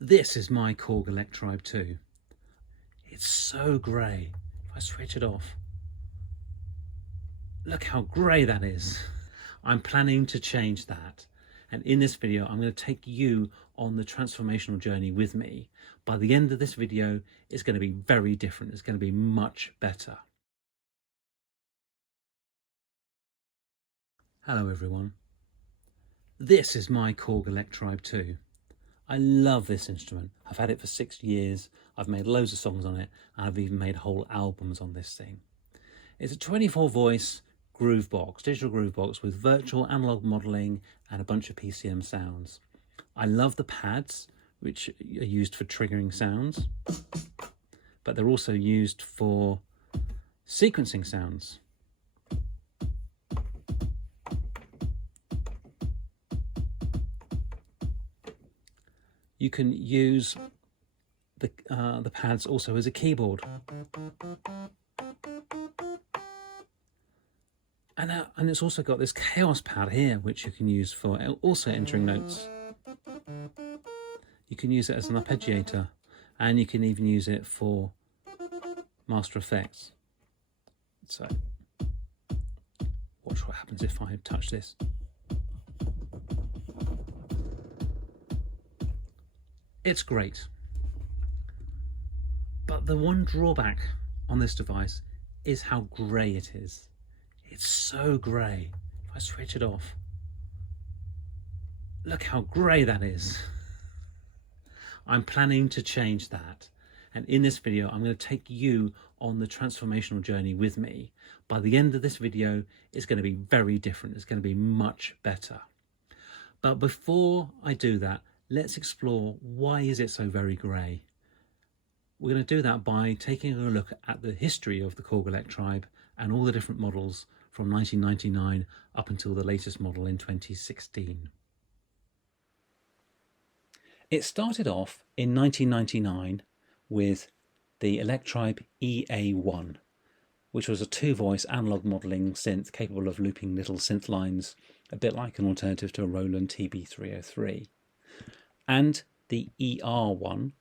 This is my Korg Electribe2. It's so grey. If I switch it off, look how grey that is. I'm planning to change that. And in this video, I'm going to take you on the transformational journey with me. By the end of this video, it's going to be very different. It's going to be much better. Hello everyone. This is my Korg Electribe2. I love this instrument. I've had it for 6 years. I've made loads of songs on it, and I've even made whole albums on this thing. It's a 24 voice groove box, digital groove box with virtual analog modeling and a bunch of PCM sounds. I love the pads, which are used for triggering sounds, but they're also used for sequencing sounds. You can use the pads also as a keyboard. And it's also got this chaos pad here, which you can use for also entering notes. You can use it as an arpeggiator, and you can even use it for master effects. So watch what happens if I touch this. It's great. But the one drawback on this device is how grey it is. It's so grey. If I switch it off, look how grey that is. I'm planning to change that. And in this video, I'm going to take you on the transformational journey with me. By the end of this video, it's going to be very different. It's going to be much better. But before I do that, let's explore why is it so very grey. We're going to do that by taking a look at the history of the Korg Electribe and all the different models from 1999 up until the latest model in 2016. It started off in 1999 with the Electribe EA1, which was a 2-voice analog modelling synth capable of looping little synth lines, a bit like an alternative to a Roland TB303. And the ER1,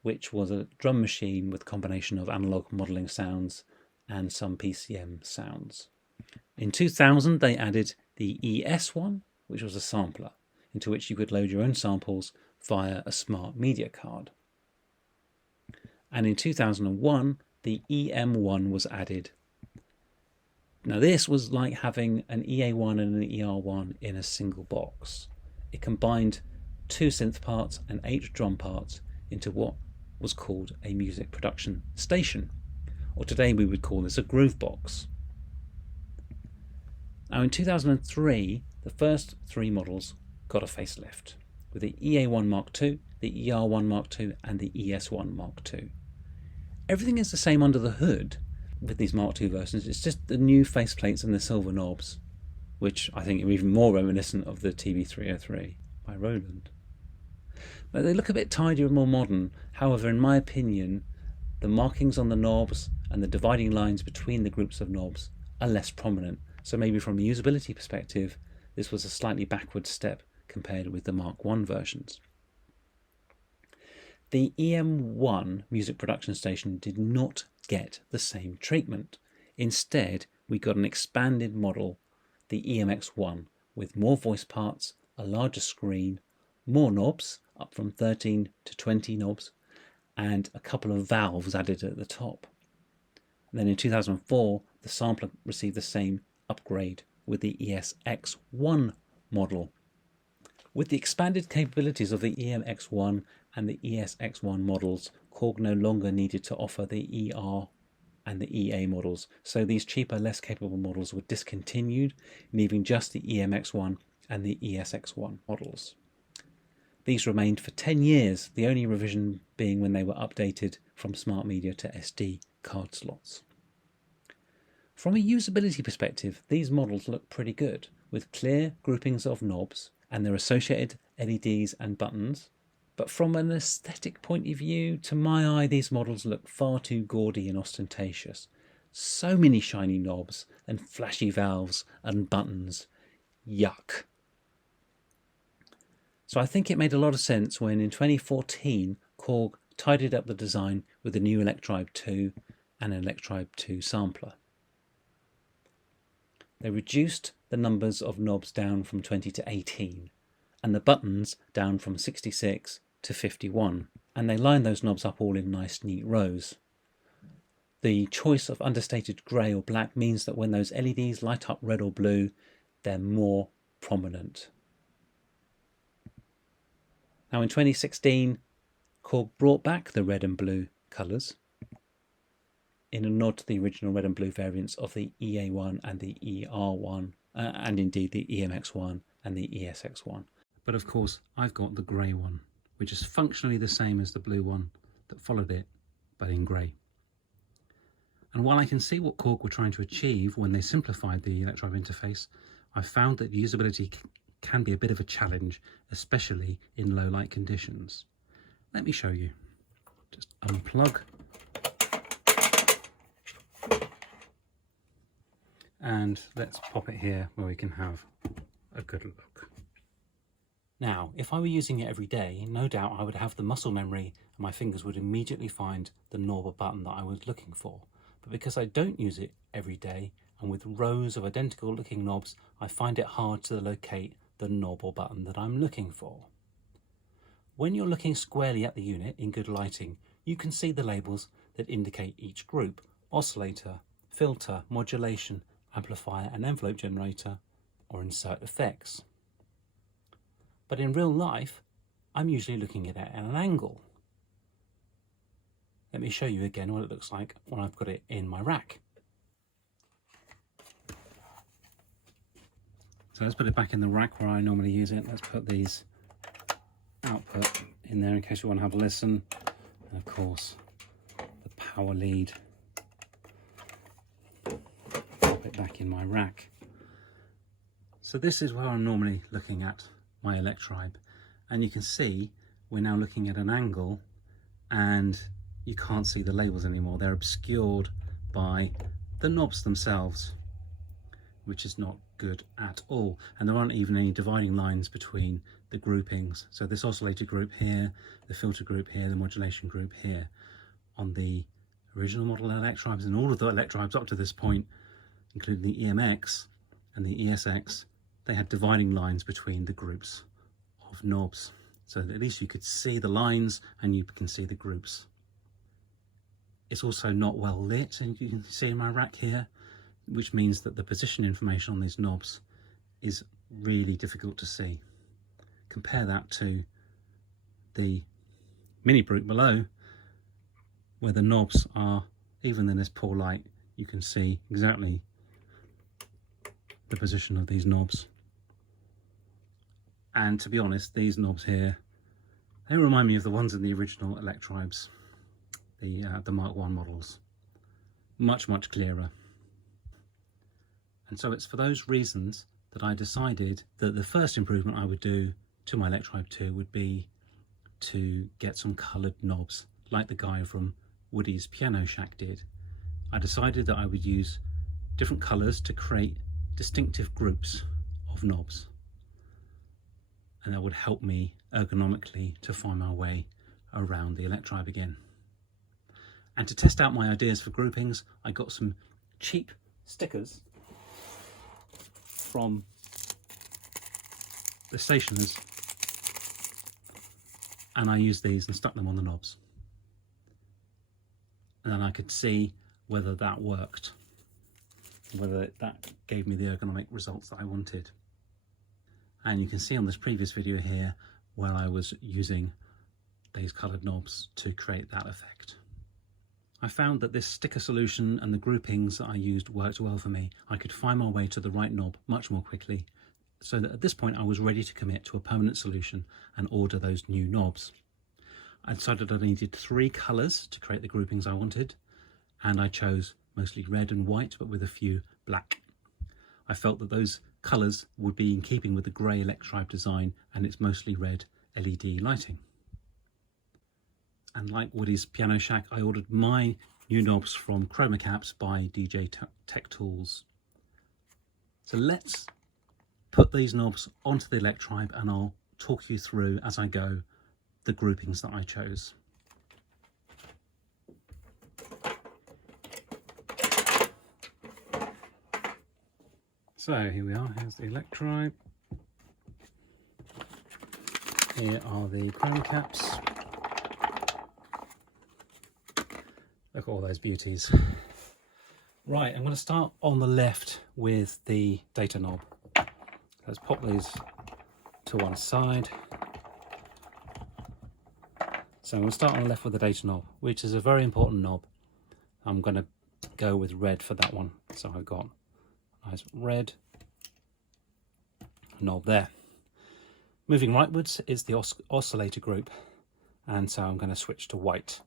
which was a drum machine with a combination of analog modelling sounds and some PCM sounds. In 2000, they added the ES1, which was a sampler, into which you could load your own samples via a smart media card. And in 2001, the EM1 was added. Now this was like having an EA1 and an ER1 in a single box. It combined 2 synth parts and 8 drum parts into what was called a music production station, or today we would call this a groove box. Now in 2003, the first 3 models got a facelift, with the EA1 Mark II, the ER1 Mark II and the ES1 Mark II. Everything is the same under the hood with these Mark II versions. It's just the new faceplates and the silver knobs, which I think are even more reminiscent of the TB303 by Roland. But they look a bit tidier and more modern. However, in my opinion, the markings on the knobs and the dividing lines between the groups of knobs are less prominent. So maybe from a usability perspective, this was a slightly backward step compared with the Mark I versions. The EM1 music production station did not get the same treatment. Instead, we got an expanded model, the EMX1, with more voice parts, a larger screen, more knobs, up from 13 to 20 knobs, and a couple of valves added at the top. And then in 2004, the sampler received the same upgrade with the ESX1 model. With the expanded capabilities of the EMX1 and the ESX1 models, Korg no longer needed to offer the ER and the EA models, so these cheaper, less capable models were discontinued, leaving just the EMX1 and the ESX1 models. These remained for 10 years, the only revision being when they were updated from smart media to SD card slots. From a usability perspective, these models look pretty good, with clear groupings of knobs and their associated LEDs and buttons. But from an aesthetic point of view, to my eye, these models look far too gaudy and ostentatious. So many shiny knobs and flashy valves and buttons. Yuck. So I think it made a lot of sense when in 2014 Korg tidied up the design with the new Electribe2 and Electribe2 sampler. They reduced the numbers of knobs down from 20 to 18 and the buttons down from 66 to 51, and they lined those knobs up all in nice neat rows. The choice of understated grey or black means that when those LEDs light up red or blue, they're more prominent. Now in 2016, Korg brought back the red and blue colours in a nod to the original red and blue variants of the EA1 and the ER1, and indeed the EMX1 and the ESX1. But of course, I've got the grey one, which is functionally the same as the blue one that followed it, but in grey. And while I can see what Korg were trying to achieve when they simplified the Electribe interface, I've found that the usability can be a bit of a challenge, especially in low light conditions. Let me show you. Just unplug. And let's pop it here where we can have a good look. Now, if I were using it every day, no doubt I would have the muscle memory and my fingers would immediately find the knob or button that I was looking for. But because I don't use it every day, and with rows of identical looking knobs, I find it hard to locate the knob or button that I'm looking for. When you're looking squarely at the unit in good lighting, you can see the labels that indicate each group: oscillator, filter, modulation, amplifier and envelope generator, or insert effects. But in real life, I'm usually looking at it at an angle. Let me show you again what it looks like when I've got it in my rack. So let's put it back in the rack where I normally use it. Let's put these output in there in case you want to have a listen. And of course, the power lead. Pop it back in my rack. So this is where I'm normally looking at my Electribe. And you can see we're now looking at an angle and you can't see the labels anymore. They're obscured by the knobs themselves, which is not good at all. And there aren't even any dividing lines between the groupings. So this oscillator group here, the filter group here, the modulation group here. On the original model Electribes and all of the Electribes up to this point, including the EMX and the ESX, they had dividing lines between the groups of knobs. So that at least you could see the lines and you can see the groups. It's also not well lit, and you can see in my rack here, which means that the position information on these knobs is really difficult to see. Compare that to the mini brute below, where the knobs are, even in this poor light, you can see exactly the position of these knobs. And to be honest, these knobs here, they remind me of the ones in the original Electribes, the Mark I models. Much clearer. And so it's for those reasons that I decided that the first improvement I would do to my Electribe2 would be to get some coloured knobs, like the guy from Woody's Piano Shack did. I decided that I would use different colours to create distinctive groups of knobs. And that would help me ergonomically to find my way around the Electribe again. And to test out my ideas for groupings, I got some cheap stickers from the stationers, and I used these and stuck them on the knobs. And then I could see whether that worked, whether that gave me the ergonomic results that I wanted. And you can see on this previous video here where I was using these coloured knobs to create that effect. I found that this sticker solution and the groupings that I used worked well for me. I could find my way to the right knob much more quickly, so that at this point I was ready to commit to a permanent solution and order those new knobs. I decided I needed 3 colours to create the groupings I wanted, and I chose mostly red and white, but with a few black. I felt that those colours would be in keeping with the grey Electribe design and its mostly red LED lighting. And like Woody's Piano Shack, I ordered my new knobs from Chroma Caps by DJ Tech Tools. So let's put these knobs onto the Electribe and I'll talk you through as I go the groupings that I chose. So here we are, here's the Electribe. Here are the chrome caps. Look at all those beauties. Right, I'm going to start on the left with the data knob. Let's pop these to one side. So I'm going to start on the left with the data knob, which is a very important knob. I'm going to go with red for that one. So I've got a nice red knob there. Moving rightwards is the oscillator group, and so I'm going to switch to white.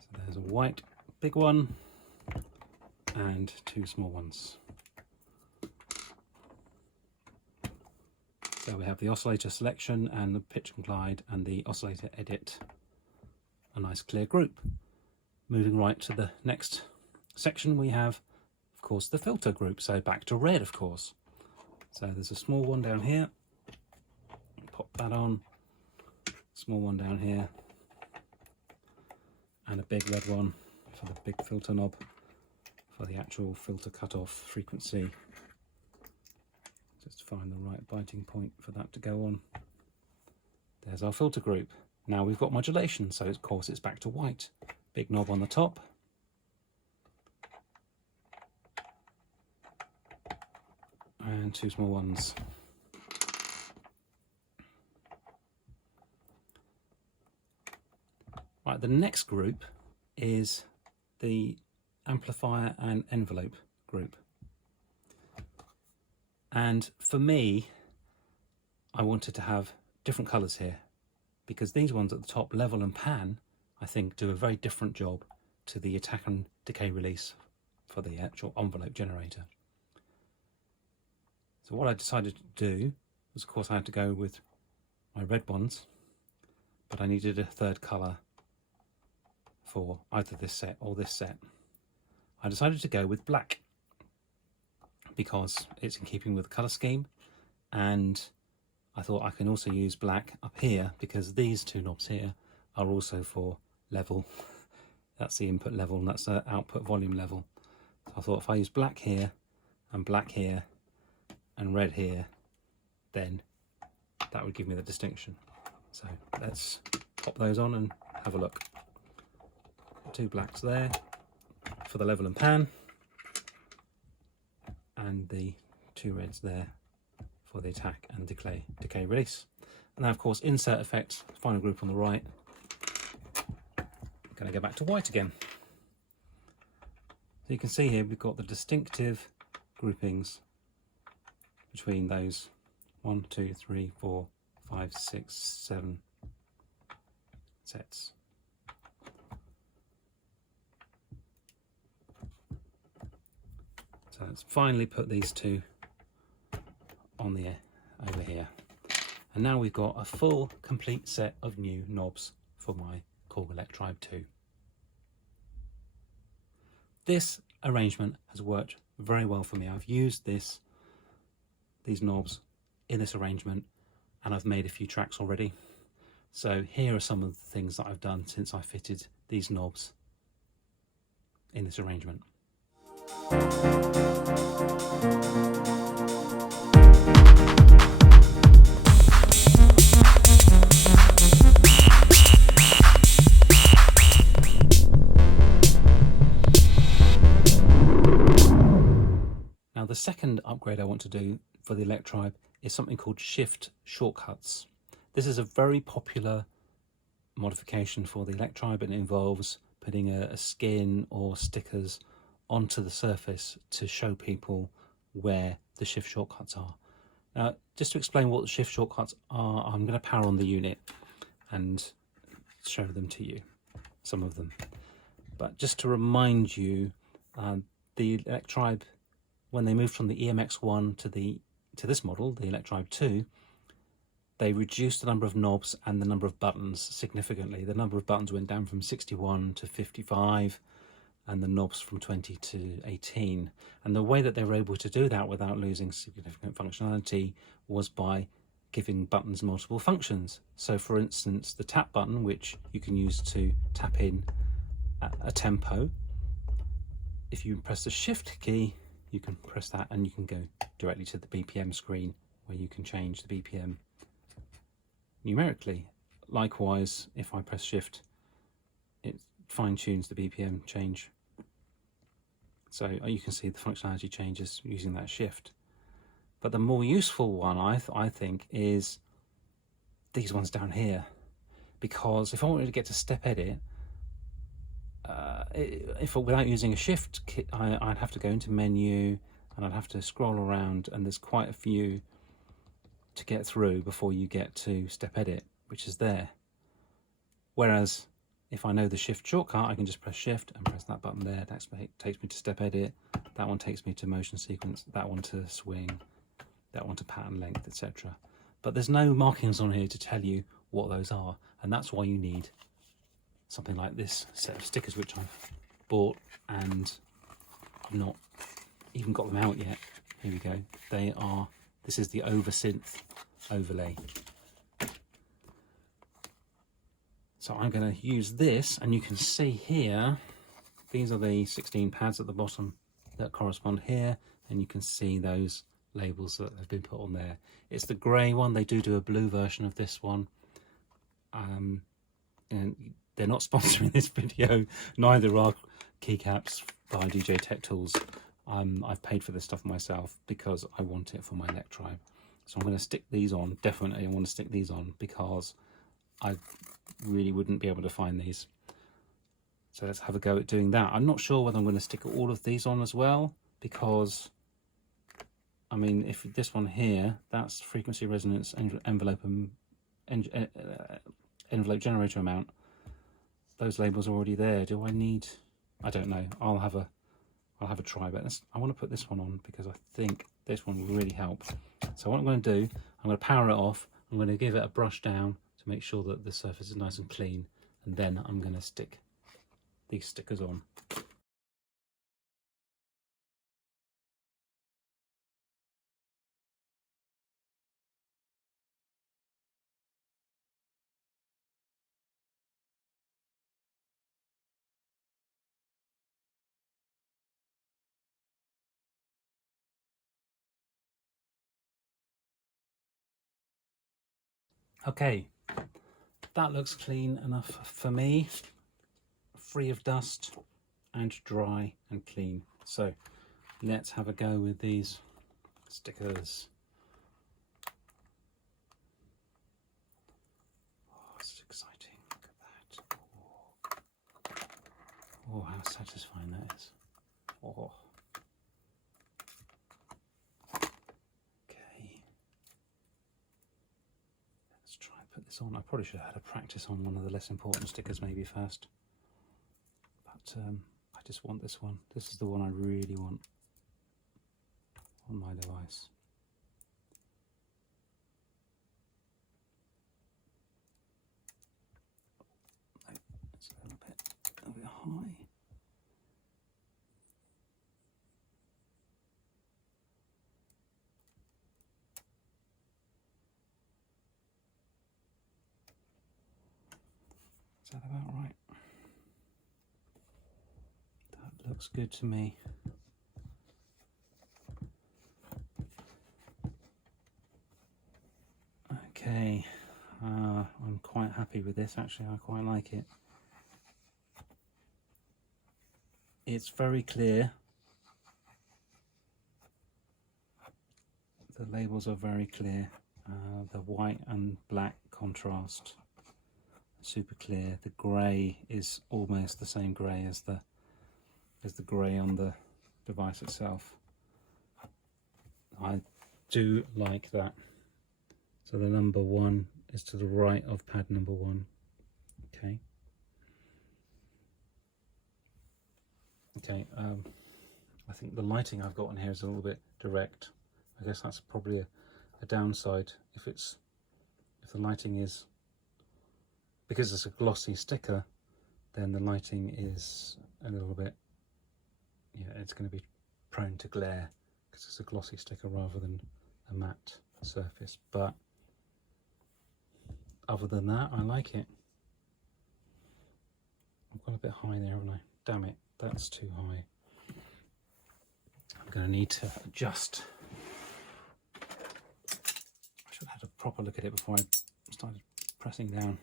So there's a white big one and two small ones. So we have the oscillator selection and the pitch and glide and the oscillator edit, a nice clear group. Moving right to the next section, we have, of course, the filter group, so back to red, of course. So there's a small one down here, pop that on, small one down here, and a big red one for the big filter knob for the actual filter cutoff frequency. Just find the right biting point for that to go on. There's our filter group. Now we've got modulation, so of course it's back to white. Big knob on the top. And two small ones. Right, the next group is the amplifier and envelope group. And for me, I wanted to have different colours here, because these ones at the top, level and pan, I think do a very different job to the attack and decay release for the actual envelope generator. So what I decided to do was, of course, I had to go with my red ones, but I needed a third colour for either this set or this set. I decided to go with black because it's in keeping with the colour scheme, and I thought I can also use black up here because these two knobs here are also for level. That's the input level and that's the output volume level. So I thought if I use black here and black here and red here, then that would give me the distinction. So let's pop those on and have a look. Two blacks there for the level and pan, and the two reds there for the attack and decay release. And now, of course, insert effects, final group on the right. I'm going to go back to white again. So you can see here we've got the distinctive groupings between those 1, 2, 3, 4, 5, 6, 7 sets. So let's finally put these two on the over here. And now we've got a full, complete set of new knobs for my Korg Electribe 2. This arrangement has worked very well for me. I've used these knobs in this arrangement, and I've made a few tracks already. So here are some of the things that I've done since I fitted these knobs in this arrangement. Now the second upgrade I want to do for the Electribe is something called shift shortcuts. This is a very popular modification for the Electribe, and it involves putting a skin or stickers onto the surface to show people where the shift shortcuts are. Now, just to explain what the shift shortcuts are, I'm going to power on the unit and show them to you, some of them. But just to remind you, the Electribe, when they moved from the EMX1 to this model, the Electribe 2, they reduced the number of knobs and the number of buttons significantly. The number of buttons went down from 61 to 55. and the knobs from 20 to 18. And the way that they were able to do that without losing significant functionality was by giving buttons multiple functions. So for instance, the tap button, which you can use to tap in a tempo, if you press the shift key, you can press that and you can go directly to the BPM screen where you can change the BPM numerically. Likewise, if I press shift, it fine-tunes the BPM change. So you can see the functionality changes using that shift. But the more useful one, I think, is these ones down here. Because if I wanted to get to step edit, without using a shift, I'd have to go into menu and I'd have to scroll around, and there's quite a few to get through before you get to step edit, which is there. Whereas if I know the shift shortcut, I can just press shift and press that button there. That takes me to step edit. That one takes me to motion sequence. That one to swing. That one to pattern length, etc. But there's no markings on here to tell you what those are, and that's why you need something like this set of stickers, which I've bought and I've not even got them out yet. Here we go. This is the Oversynth overlay. So I'm going to use this, and you can see here, these are the 16 pads at the bottom that correspond here, and you can see those labels that have been put on there. It's the grey one. They do a blue version of this one. And they're not sponsoring this video, neither are keycaps by DJ Tech Tools. I've paid for this stuff myself because I want it for my Electribe. So I'm going to stick these on. Definitely I want to stick these on because I really wouldn't be able to find these. So let's have a go at doing that. I'm not sure whether I'm going to stick all of these on as well, because I mean, if this one here, that's frequency resonance envelope and envelope generator amount, those labels are already there. Do I need? I don't know. I'll have a try, but I want to put this one on because I think this one will really help. So what I'm going to do, I'm going to power it off. I'm going to give it a brush down to make sure that the surface is nice and clean, and then I'm going to stick these stickers on. Okay, that looks clean enough for me, free of dust and dry and clean. So let's have a go with these stickers. Oh, it's exciting. Look at that. Oh, how satisfying that is. Oh. This on. I probably should have had a practice on one of the less important stickers maybe first, but I just want this one. This is the one I really want on my device. It's a little bit high. Is that about right? That looks good to me. Okay, I'm quite happy with this actually. I quite like it. It's very clear. The labels are very clear. The white and black contrast, super clear. The grey is almost the same grey as the grey on the device itself. I do like that. So the number 1 is to the right of pad number 1. Okay. Okay. I think the lighting I've got on here is a little bit direct. I guess that's probably a downside if the lighting is, because it's a glossy sticker, then the lighting is a little bit yeah, it's going to be prone to glare because it's a glossy sticker rather than a matte surface. But other than that, I like it. I've got a bit high there, haven't I? Damn it, that's too high. I'm going to need to adjust. I should have had a proper look at it before I started pressing down.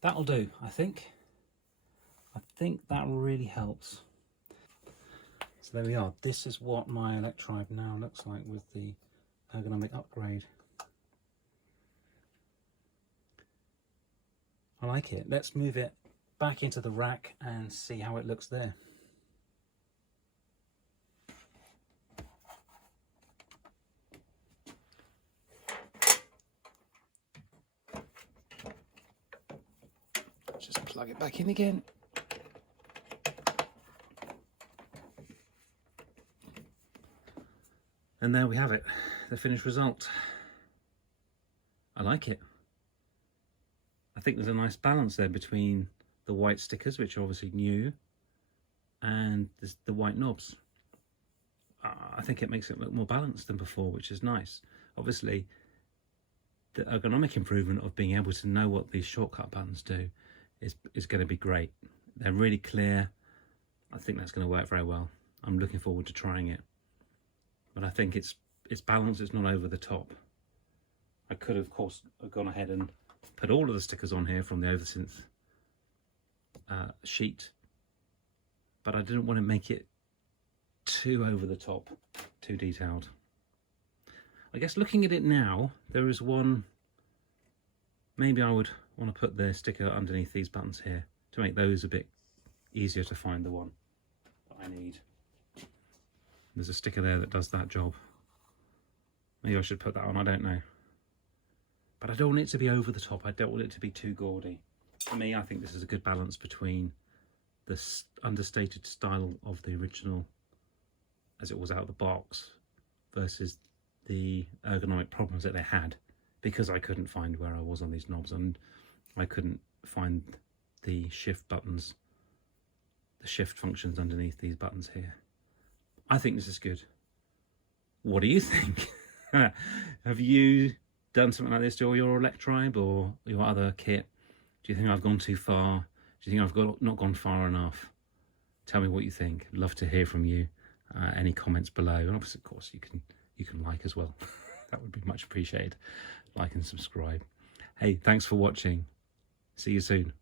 That'll do, I think. I think that really helps. So there we are. This is what my Electribe now looks like with the Ergonomic upgrade. I like it. Let's move it back into the rack and see how it looks there. Just plug it back in again. And there we have it, the finished result. I like it. I think there's a nice balance there between the white stickers, which are obviously new, and the white knobs. I think it makes it look more balanced than before, which is nice. Obviously, the ergonomic improvement of being able to know what these shortcut buttons do is going to be great. They're really clear. I think that's going to work very well. I'm looking forward to trying it. But I think it's balanced, it's not over the top. I could, of course, have gone ahead and put all of the stickers on here from the Oversint sheet, but I didn't want to make it too over the top, too detailed. I guess looking at it now, there is one, maybe I would want to put the sticker underneath these buttons here to make those a bit easier to find the one that I need. There's a sticker there that does that job. Maybe I should put that on, I don't know. But I don't want it to be over the top. I don't want it to be too gaudy. For me, I think this is a good balance between the understated style of the original as it was out of the box versus the ergonomic problems that they had, because I couldn't find where I was on these knobs and I couldn't find the shift buttons, the shift functions underneath these buttons here. I think this is good. What do you think? Have you done something like this to your Electribe or your other kit? Do you think I've gone too far? Do you think I've not gone far enough? Tell me what you think. I'd love to hear from you. Any comments below, and obviously, of course, you can like as well. That would be much appreciated. Like and subscribe. Hey, thanks for watching. See you soon.